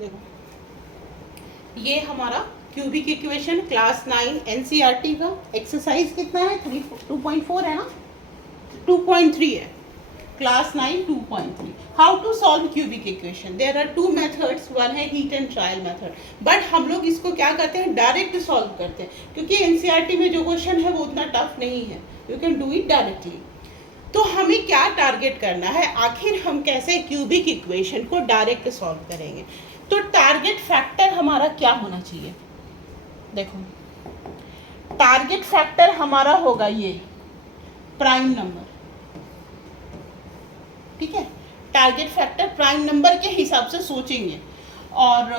देखो ये हमारा क्यूबिक इक्वेशन क्लास 9 एनसीईआरटी का एक्सरसाइज कितना है 2.4 है ना 2.3 है class 9 2.3 how to solve cubic equation there are two methods one है hit and trial method but हम लोग इसको क्या करते हैं डायरेक्ट सॉल्व करते हैं क्योंकि एनसीईआरटी में जो क्वेश्चन है वो उतना टफ नहीं है you can do it directly. तो हमें क्या टारगेट करना है आखिर हम कैसे क्यूबिक इक्वेशन को डायरेक्ट सॉल्व करेंगे। तो टारगेट फैक्टर हमारा क्या होना चाहिए देखो टारगेट फैक्टर हमारा होगा ये प्राइम नंबर ठीक है। टारगेट फैक्टर प्राइम नंबर के हिसाब से सोचेंगे और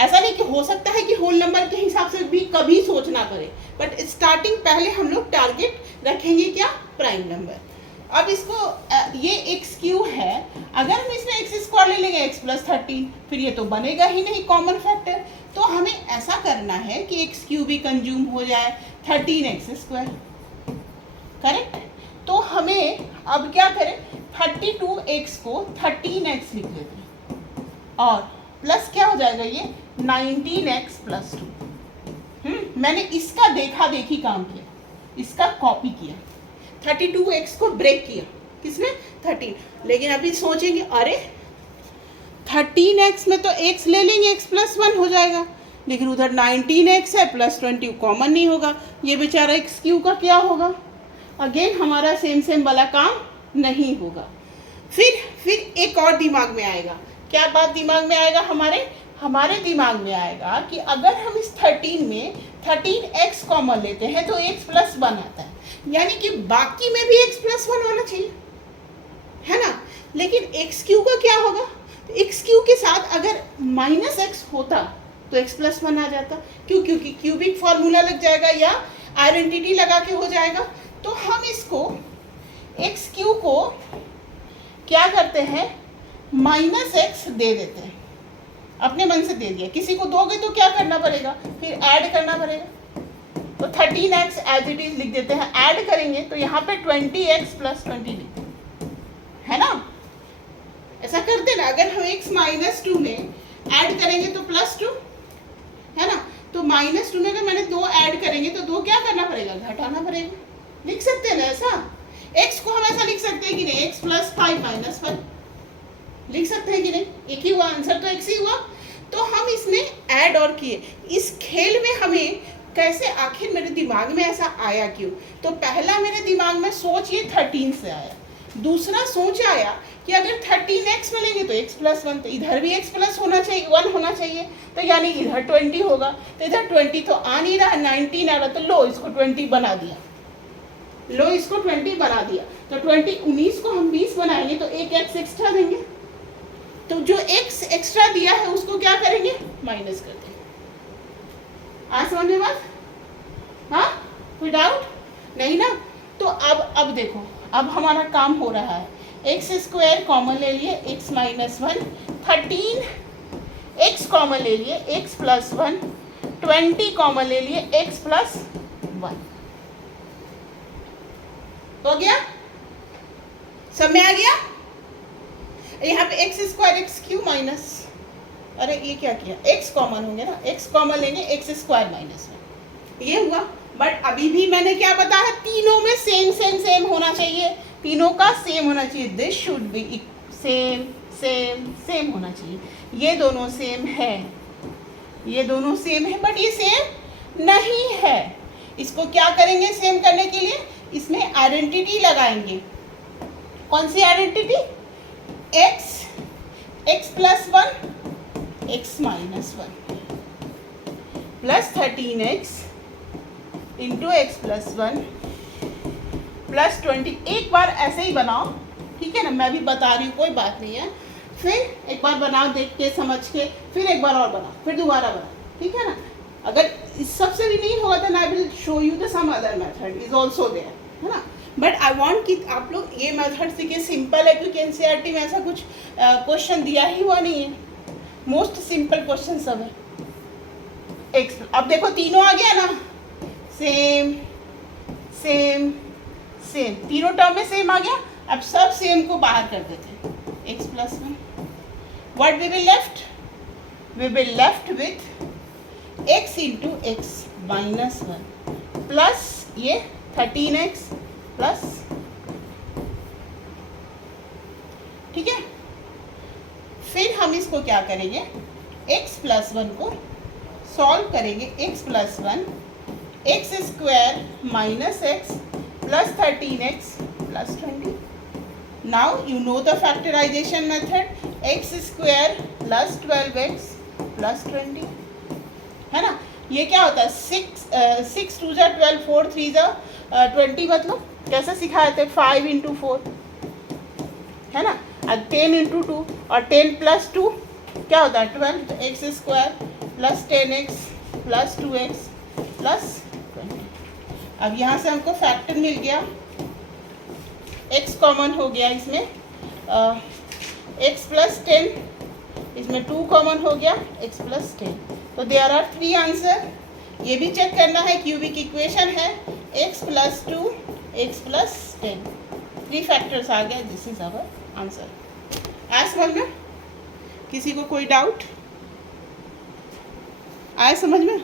ऐसा नहीं कि हो सकता है कि होल नंबर के हिसाब से भी कभी सोचना पड़े बट स्टार्टिंग पहले हम लोग टारगेट रखेंगे क्या प्राइम नंबर। अब इसको ये एक्स क्यू है अगर हम इसमें एक्स स्क्वायर ले लेंगे एक्स प्लस 13 फिर ये तो बनेगा ही नहीं कॉमन फैक्टर। तो हमें ऐसा करना है कि एक्स क्यू भी कंज्यूम हो जाए 13x स्क्वायर करेक्ट। तो हमें अब क्या करें 32x को 13x लिख लेते हैं और प्लस क्या हो जाएगा ये 19x प्लस 2। मैंने इसका देखा देखी काम किया इसका कॉपी किया 32x को ब्रेक किया किसने 13 लेकिन अभी सोचेंगे अरे 13x में तो x ले लेंगे x प्लस 1 हो जाएगा लेकिन उधर 19x है प्लस 20 कॉमन नहीं होगा ये बेचारा एक्स क्यू का क्या होगा अगेन हमारा सेम वाला काम नहीं होगा। फिर एक और दिमाग में आएगा क्या बात दिमाग में आएगा हमारे दिमाग में आएगा कि अगर हम इस 13 में 13x कॉमन लेते हैं तो x प्लस 1 आता है यानी कि बाकी में भी x प्लस 1 होना चाहिए है ना। लेकिन एक्स क्यू का क्या होगा एक्स क्यू के साथ अगर माइनस एक्स होता तो x प्लस 1 आ जाता क्योंकि क्यूबिक फॉर्मूला लग जाएगा या आइडेंटिटी लगा के हो जाएगा। तो हम इसको एक्स क्यू को क्या करते हैं माइनस एक्स दे देते हैं अपने मन से दे दिया किसी को दोगे तो क्या करना पड़ेगा फिर ऐड करना पड़ेगा तो 13x एज इट इज लिख देते हैं ऐड करेंगे तो यहाँ पे 20x प्लस 20 लिखते है ना। ऐसा करते ना अगर हम x माइनस 2 में ऐड करेंगे तो प्लस 2 है ना। तो माइनस 2 में अगर मैंने 2 ऐड करेंगे तो 2 क्या करना पड़ेगा घटाना पड़ेगा लिख सकते हैं ना ऐसा। x को हम ऐसा लिख सकते हैं कि नहीं x प्लस 5 माइनस 5 लिख सकते हैं कि नहीं एक ही हुआ आंसर तो x ही हुआ। तो हम इसमें ऐड और किए इस खेल में हमें कैसे आखिर मेरे दिमाग में ऐसा आया क्यों। तो पहला मेरे दिमाग में सोच ये 13 से आया दूसरा सोच आया कि अगर 13x में लेंगे तो x प्लस 1 तो इधर भी x प्लस होना चाहिए 1 होना चाहिए तो यानी इधर 20 होगा तो इधर 20 तो आ नहीं रहा 19 आ रहा तो लो इसको 20 बना दिया लो इसको 20 बना दिया। तो 19 को हम 20 बनाएंगे तो एक x एक्स्ट्रा देंगे तो जो x एक्स्ट्रा दिया है उसको क्या करेंगे माइनस कर देंगे। आज समझ में बात हाँ कोई डाउट नहीं ना। तो अब देखो अब हमारा काम हो रहा है एक्स स्क्वायर कॉमन ले लिए एक्स माइनस 1 13 एक्स कॉमन ले लिए एक्स प्लस 1 20 कॉमन ले लिए एक्स प्लस 1 हो गया सब में आ गया। यहाँ पे x square x Q minus अरे ये क्या किया एक्स कॉमन होंगे ना एक्स कॉमन लेंगे एक्स स्क्वायर माइनस 1 ये हुआ। बट अभी भी मैंने क्या बताया तीनों में सेम होना चाहिए तीनों का सेम होना चाहिए दिस शुड बी सेम होना चाहिए। ये दोनों सेम है बट ये सेम नहीं है। इसको क्या करेंगे सेम करने के लिए इसमें आइडेंटिटी लगाएंगे कौन सी identity x plus 1 x minus 1 plus 13x into x plus 1 plus 20 एक बार ऐसे ही बनाओ ठीक है ना मैं भी बता रही हूँ कोई बात नहीं है। फिर एक बार बनाओ देख के समझ के फिर एक बार और बनाओ फिर दोबारा बनाओ ठीक है ना। अगर इस सबसे भी नहीं होगा तो I will show you the some other method is also there है ना। बट आई वांट कि आप लोग ये मेथड सीखे सिंपल है क्योंकि एनसीईआरटी में ऐसा कुछ क्वेश्चन दिया ही हुआ नहीं है मोस्ट सिंपल क्वेश्चन सब है एक्स। अब देखो तीनों आ गया ना सेम तीनों टर्म में सेम आ गया। अब सब सेम को बाहर कर देते हैं X plus 1 what we will left we will left with x into X minus 1 plus ये 13x प्लस, ठीक है। फिर हम इसको क्या करेंगे, x प्लस 1 को सॉल्व करेंगे, x plus 1 x square minus x plus 13x plus 20। Now you know the factorization method, x square plus 12x plus 20, है ना। ये क्या होता है, 6 2 जा 12, 4 3 जा 20, मतलब कैसे सिखाए थे, 5 इंटू 4, है ना। अब 10 इंटू 2 और 10 प्लस 2 क्या होता है 12, तो x square plus 10x plus 2x plus 20। अब यहाँ से हमको फैक्टर मिल गया, x कॉमन हो गया इसमें, x प्लस 10, इसमें 2 कॉमन हो गया, x प्लस 10। तो देयर आर 3 आंसर। ये भी चेक करना है, क्यूबिक इक्वेशन है x plus 2 x plus 10, 3 factors आ गया, दिस इज आवर आंसर। आया समझ में, किसी को कोई डाउट आया समझ में?